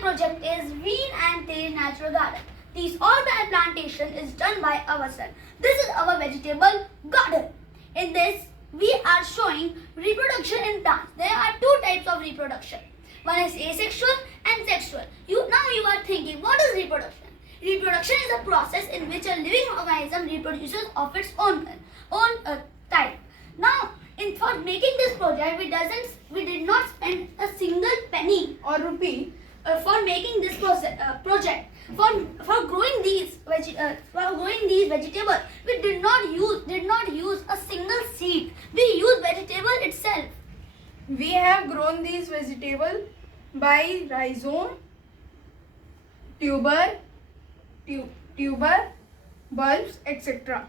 project is VII and Tejas Natural Garden. This organic plantation is done by ourselves. This is our vegetable garden. In this, we are showing reproduction in plants. There are two types of reproduction. One is asexual and sexual. Now you are thinking, what is reproduction? Reproduction is a process in which a living organism reproduces of its own type. Now, for making this project, we did not spend a single penny or rupee for making this project. For growing these vegetables, we did not use a single seed. We used vegetable itself. We have grown these vegetables by rhizome, tuber, bulbs, etc.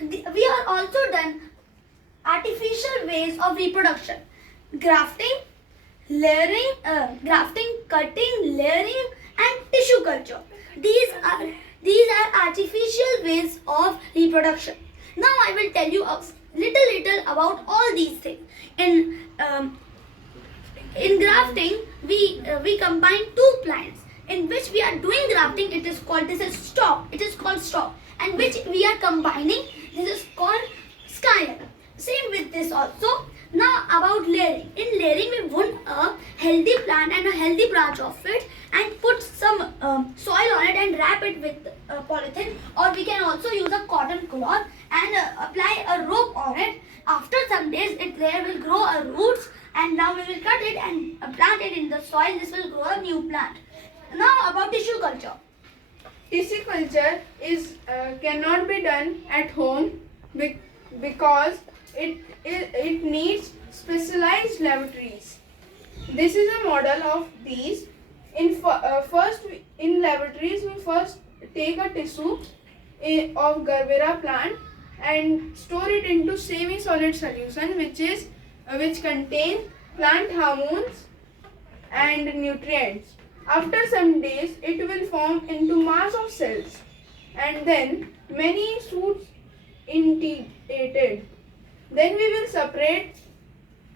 We are also done artificial ways of reproduction: grafting, cutting, layering, and tissue culture. These are artificial ways of reproduction. Now I will tell you a little about all these things. In grafting, we combine two plants in which we are doing grafting. It is called stalk, and which we are combining. This is called scion. Same with this also. Now about layering. In layering, we wound a healthy plant and a healthy branch of it and put some soil on it and wrap it with polythene, or we can also use a cotton cloth and apply a rope on it. After some days, there will grow a roots, and now we will cut it and plant it in the soil. This will grow a new plant. Now about tissue culture. Tissue culture cannot be done at home because it needs specialized laboratories. This is a model of these. In laboratories, we first take a tissue of Gervera plant and store it into semi-solid solution which contains plant hormones and nutrients. After some days, it will form into mass of cells, and then many shoots integrated. Then we will separate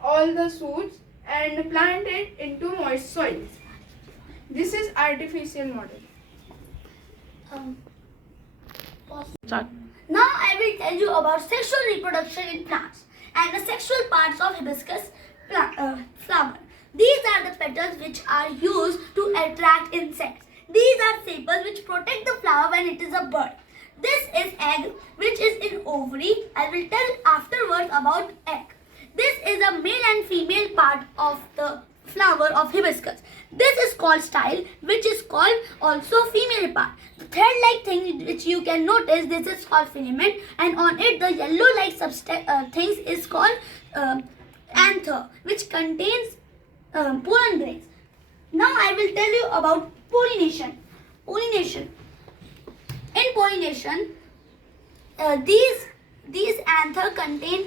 all the shoots and plant it into moist soil. This is artificial model. Now I will tell you about sexual reproduction in plants and the sexual parts of hibiscus flower. These are the petals which are used to attract insects. These are sepals which protect the flower when it is a bud. This is egg which is in ovary. I will tell afterwards about egg. This is a male and female part of the flower of hibiscus. This is called style, which is called also female part. The thread-like thing which you can notice, this is called filament, and on it the yellow-like things is called anther, which contains pollen grains. Now I will tell you about pollination. In pollination, these anther contain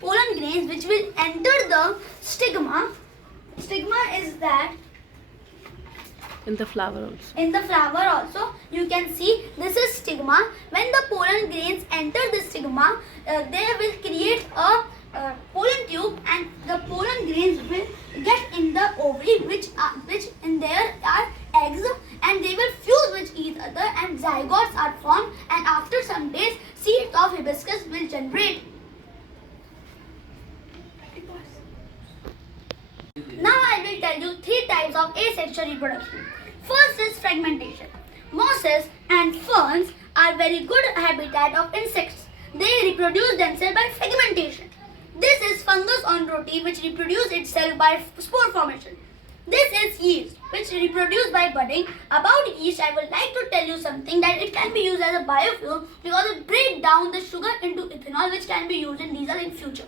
pollen grains which will enter the stigma. Stigma is that in the flower also. You can see this is stigma. When the pollen grains enter the stigma, they will create a pollen tube, and the pollen grains will get in the ovary, which in there are eggs, and they will fuse with each other, and zygotes are formed, and after some days, seeds of hibiscus will generate. Now I will tell you three types of asexual reproduction. First is fragmentation. Mosses and ferns are very good habitat of insects. They reproduce themselves by fragmentation. This is fungus on roti, which reproduce itself by spore formation. This is yeast, which reproduce by budding. About yeast, I would like to tell you something, that it can be used as a biofuel because it breaks down the sugar into ethanol, which can be used in diesel in future.